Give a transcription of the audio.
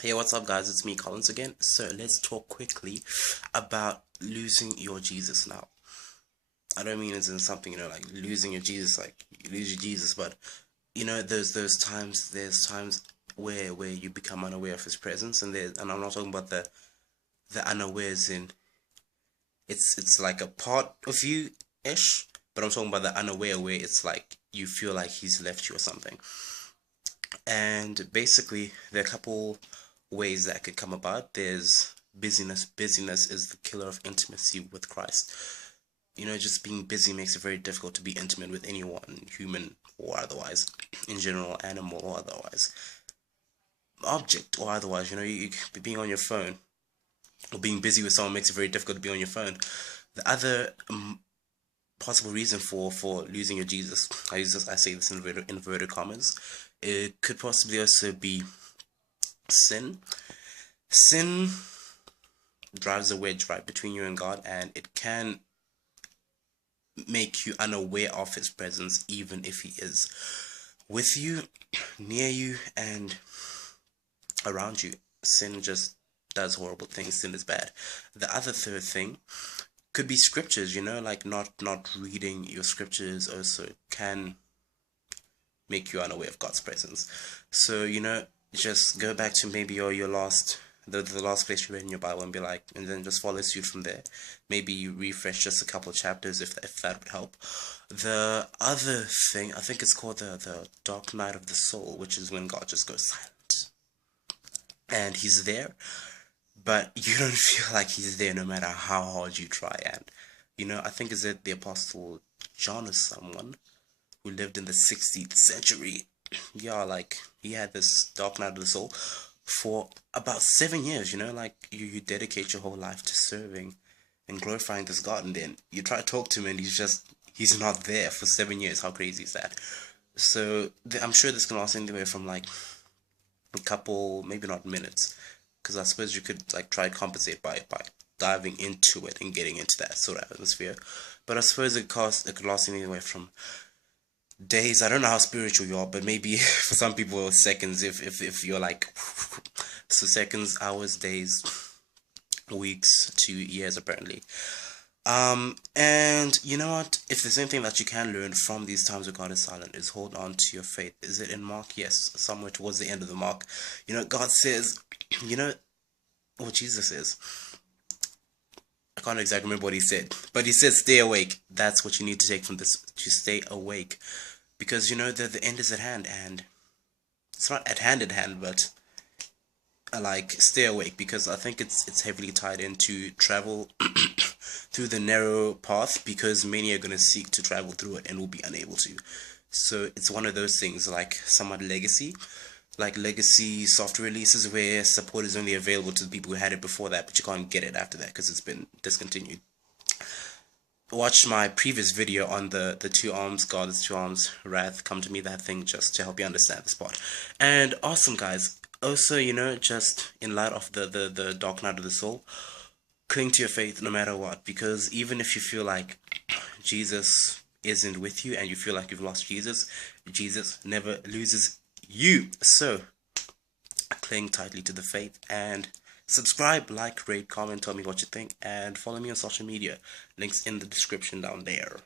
Hey, what's up, guys? It's me, Collins, again. So, let's talk quickly about losing your Jesus now. I don't mean it's in something, like losing your Jesus, like you lose your Jesus, but there's times where you become unaware of his presence, and I'm not talking about the unawares in it's like a part of you ish, but I'm talking about the unaware where it's like you feel like he's left you or something. And basically, there are a couple ways that could come about. There's busyness. Busyness is the killer of intimacy with Christ. Just being busy makes it very difficult to be intimate with anyone, human or otherwise, in general, animal or otherwise, object or otherwise. Being on your phone or being busy with someone makes it very difficult to be on your phone. The other possible reason for losing your Jesus, I say this in inverted commas, it could possibly also be sin. Sin drives a wedge right between you and God, and it can make you unaware of his presence even if he is with you, near you, and around you. Sin just does horrible things. Sin is bad. The other third thing could be scriptures, like not reading your scriptures also can make you unaware of God's presence. So, just go back to maybe your last the last place you read in your Bible and be like, and then just follow suit from there. Maybe you refresh just a couple of chapters if that would help. The other thing, I think it's called the dark night of the soul, which is when God just goes silent. And he's there, but you don't feel like he's there no matter how hard you try. And I think is it the apostle John or someone who lived in the 16th century. Yeah, like he had this dark night of the soul for about 7 years. Like you dedicate your whole life to serving and glorifying this God, and then you try to talk to him, and he's not there for 7 years. How crazy is that? So I'm sure this can last anywhere from like a couple, maybe not minutes, because I suppose you could like try to compensate by diving into it and getting into that sort of atmosphere. But I suppose it could last anywhere from days. I don't know how spiritual you are, but maybe for some people seconds. If you're like so seconds, hours, days, weeks to years apparently. And you know what? If there's anything that you can learn from these times where God is silent, is hold on to your faith. Is it in Mark? Yes, somewhere towards the end of the Mark. God says, you know what Jesus says. I can't exactly remember what he said, but he said, "Stay awake." That's what you need to take from this. To stay awake, because the end is at hand, and it's not at hand, but like stay awake, because I think it's heavily tied into travel through the narrow path, because many are gonna seek to travel through it and will be unable to. So it's one of those things like somewhat legacy. Like legacy software releases where support is only available to the people who had it before that, but you can't get it after that because it's been discontinued. Watch my previous video on the two arms, God's two arms, wrath, come to me, that thing, just to help you understand this part. And awesome, guys. Also, just in light of the dark night of the soul, cling to your faith no matter what, because even if you feel like Jesus isn't with you and you feel like you've lost Jesus, Jesus never loses you. So cling tightly to the faith, and subscribe, like, rate, comment, tell me what you think, and follow me on social media. Links in the description down there.